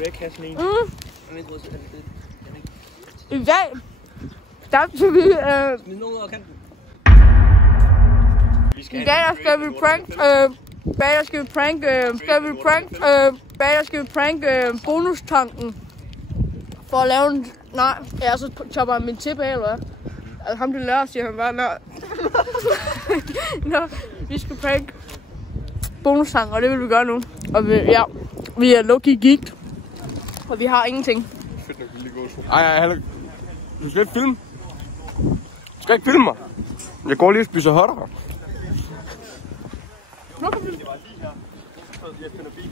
vil ikke have sådan en. I dag, der skal vi, i dag skal vi prank, bonustanken. For at lave en, nej, ja, så chopper han min tip af, eller hvad? Altså ham det lærer, siger han bare, nej. Nå, vi skal prank bonustanken, og det vil vi gøre nu. Og vi er lucky geeked, og vi har ingenting. Fedt nok, lige gå. Ej, du skal ikke filme. Du skal ikke filme mig. Jeg går lige og spiser hotdog.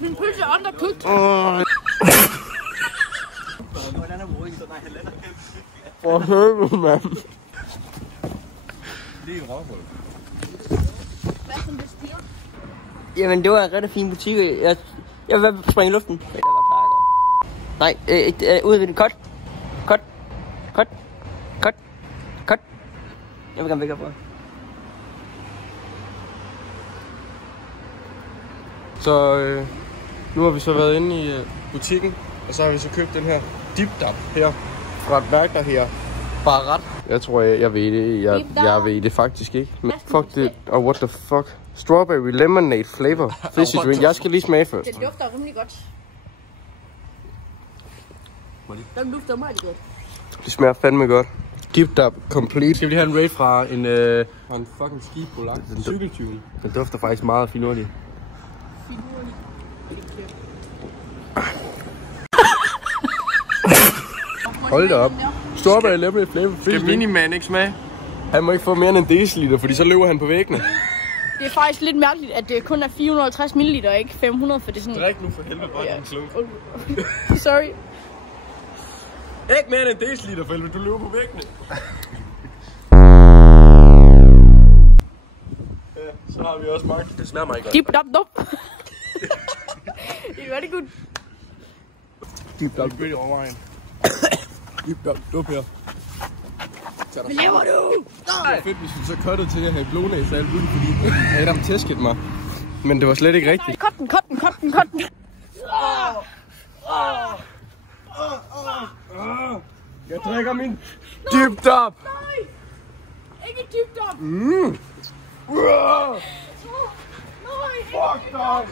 Min pølse er undercooked. For helvede, mand. Det er en råhul. Jamen, det var en rigtig fin butik. Jeg vil springe i luften. Nej, ud ved det. Cut. Jeg vil gerne væk herfra. Så nu har vi så været inde i butikken, og så har vi så købt den her Dip Dap her fra et mærke, der her Barat. Jeg tror, jeg ved det. Jeg ved det faktisk ikke. Men fuck det. Og what the fuck? Strawberry lemonade flavor fizzy drink. Jeg skal lige smage først. Det dufter rimelig godt. Den dufter meget godt. Det smager fandme godt. Dip Dap complete. Skal vi lige have en raid fra en fucking skibbolak? Cykeltyven. Den dufter faktisk meget finurligt. Hold da op. Strawberry lemonade flavor fizzy drink. Skal minimand ikke smage? Han må ikke få mere end en deciliter, fordi så løber han på væggene. Det er faktisk lidt mærkeligt, at det kun er 450 ml og ikke 500, for det er sådan... Drik nu for helvede bare en slunk. Sorry. Ikke mere end en deciliter, for helvede, du løber på væggene. Ja, så har vi også magt. Det smager meget godt. Dip dap dup. Det er rigtig godt. Dip dap dup over vejen. Dip dap dup her. Hvad laver du? Det var fedt, hvis vi så cuttede til at have blånæs alt ud, fordi Adam tæskede mig. Men det var slet ikke rigtigt. Cut den. Jeg drikker min Dip Dap. Nej! Ikke dip dap! Nej! Fuck dig!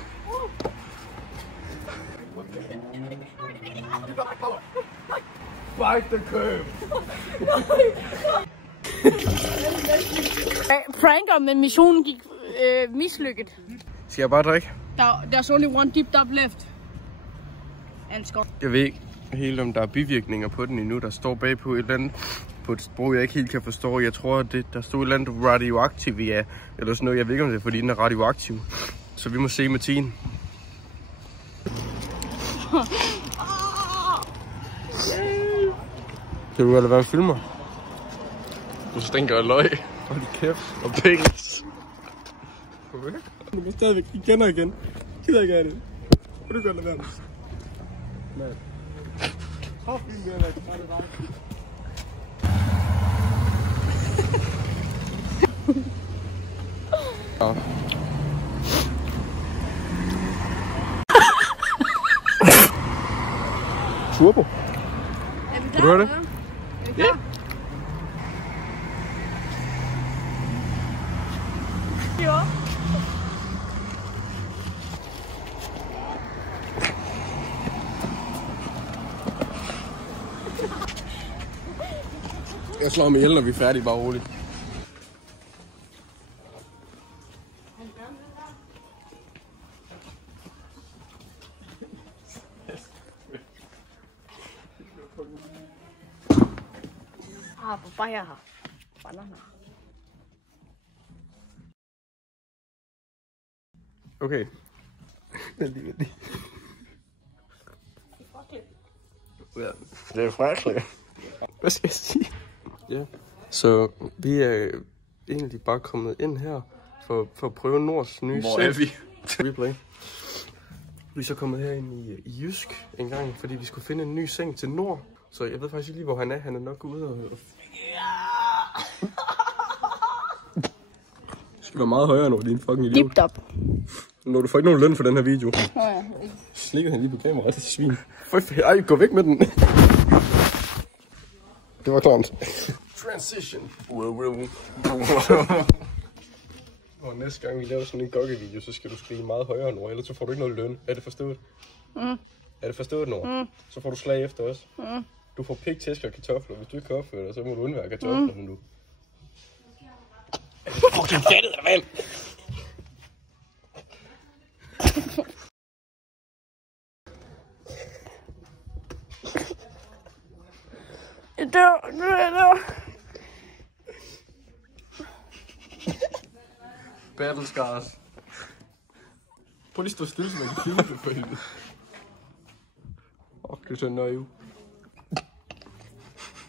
Spike the curve! Pranker, men missionen gik mislykket. Skal jeg bare drikke? There's only one dip dap left. Jeg ved ikke helt, om der er bivirkninger på den endnu. Der står bagpå et eller andet på et sprog, jeg ikke helt kan forstå. Jeg tror, at der stod et eller andet radioaktiv, ja, eller sådan noget. Jeg ved ikke, om det er, fordi den er radioaktiv. Så vi må se med tiden. Kan du altså være en filmer? Du stinker af løg. Hold kæft. Og pæls. Du kan stadigvæk igen og igen. Gider ikke af det. Hvor du gør det være. Nej. Hvor fint det er, at det bare. Ja. Turbo. Er vi klar? Vil du høre det? Ja. Jo. Jeg slår mig ihjel, når vi er færdige, bare roligt. Papaya her. Banana. Okay. Vent lige. Ja, det er frygteligt. Hvad skal jeg sige? Ja. Så vi er egentlig bare kommet ind her for at prøve Nords nye seng. Hvor er vi? Replay. Vi er så kommet herind i Jysk en gang, fordi vi skulle finde en ny seng til Nord. Så jeg ved faktisk ikke lige, hvor han er. Han er nok ude og... skal være meget højere nu, din fucking idiot. Dipped up. Når du får ikke nogen løn for den her video. Nå ja. Slikker han lige på kameraet til svin. Ej, gå væk med den. Det var klart. Transition. Og næste gang vi laver sådan en gokkevideo, så skal du skrige meget højere, Nora, ellers så får du ikke noget løn. Er det forstået? Er det forstået, Nora? Så får du slag efter os. Du får pik, tæsk og kartofler. Hvis du ikke kan opføre dig, så må du undvære kartoflerne nu. Er det fucking fattet, eller hvad? Jeg dør. Battle scars. Prøv lige at stå stille, så man kan filme det for helvede. Det er så nøje.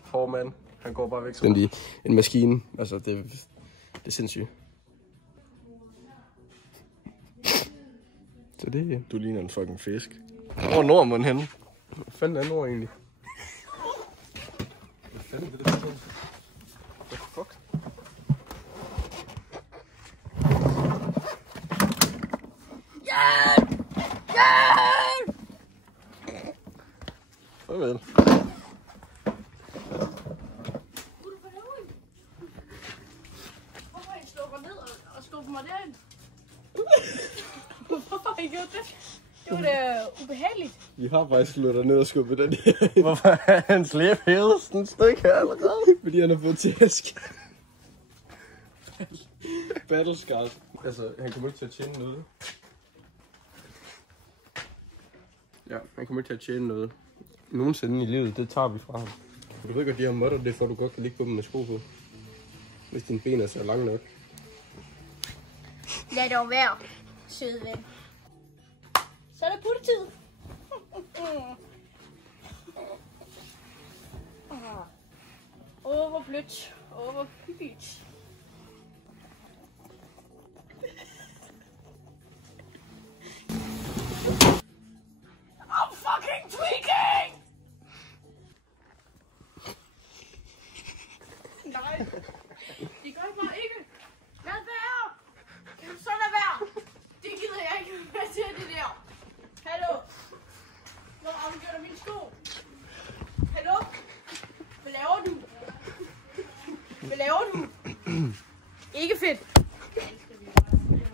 Formand, han går bare væk. Sådan en maskine, altså det er sindssygt. Så det du ligner en fucking fisk. Hvor er Nordmund henne? Hvad fanden er Nord egentlig? Hvad fanden er det for noget? What the fuck? Farvel. Hvorfor har I slået mig ned og skubbet mig derind? Hvorfor har I gjort det? Det var da ubehageligt. Vi har faktisk slået dig ned og skubbet den her. Hvorfor er hans læb hævet sådan et stykke her allerede? Fordi han har fået tæsk. Battle scars. Altså, han kommer ikke til at tjene noget. Ja, han kommer ikke til at tjene noget. Nogensinde i livet, det tager vi fra ham. Du ved godt, de her måtter, det får du godt kan ligge på dem med sko på. Hvis dine ben er så lange nok. Lad dog være, søde ven. Så er der puttetid. Hvor blødt. Hvor hyggeligt. I'm fucking tweaking! Nej, det gør bare ikke. Lad være! Kan du så lade være? Det gider jeg ikke være til det der. Hallo? Hvor har du gjort af mine sko? Hallo? Hvad laver du? Hvad laver du? Ikke fedt.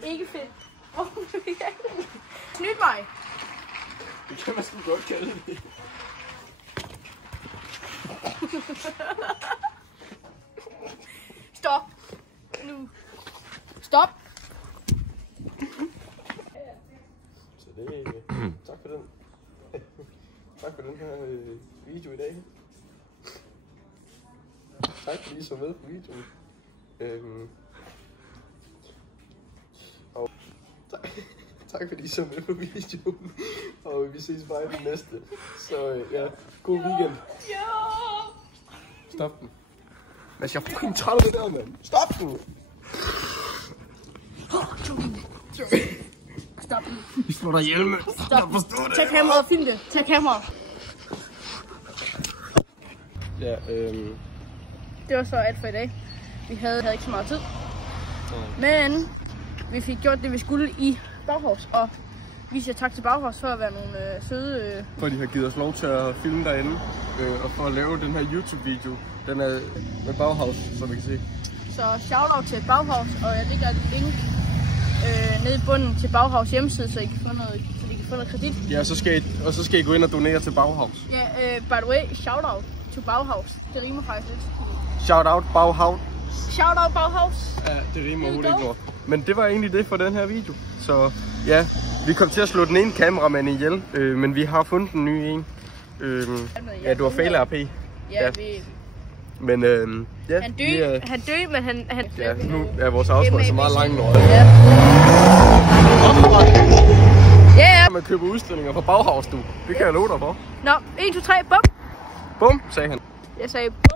Ikke fedt. Snyt mig. Det kan man sgu godt kalde det. Stop. Nu. Stop. Så det tak for den. Tak for den her video i dag. Tak fordi I så med på videoen. Og tak fordi I så med på videoen. Og vi ses bare i den næste. Så ja, god weekend. Ja. Stop den. Mads, jeg er fucking træt af det der, mand. Stop den! Stop. Vi slår dig ihjel, mand. Stop. Tag kameraet og film det. Tag kameraet. Ja, Det var så alt for i dag. Vi havde ikke så meget tid. Men vi fik gjort det, vi skulle i Bauhaus. Og vi siger tak til Bauhaus for at være nogle søde... For de har givet os lov til at filme derinde. Og for at lave den her YouTube-video. Den er med Bauhaus, som vi kan se. Så shout-out til Bauhaus, og jeg lægger et link nede i bunden til Bauhaus hjemmeside, så I kan få noget kredit. Ja, så skal I gå ind og donere til Bauhaus. Ja, by the way, shout-out to Bauhaus. Det rimer faktisk lidt. Shout-out Bauhaus. Shout-out Bauhaus. Ja, det rimer overhovedet ikke noget. Men det var egentlig det for den her video. Så ja, vi kom til at slå den ene kameramand ihjel, men vi har fundet en ny en. Ja, du har fail RP. Ja, men ja, han døde, men han... Ja, nu er vores afsprøjt så meget lang nu. Ja. Ja. Man køber udstillinger på Bauhaus, du. Det kan jeg love dig for. Nå, 1, 2, 3, bum. Bum, sagde han. Jeg sagde bum.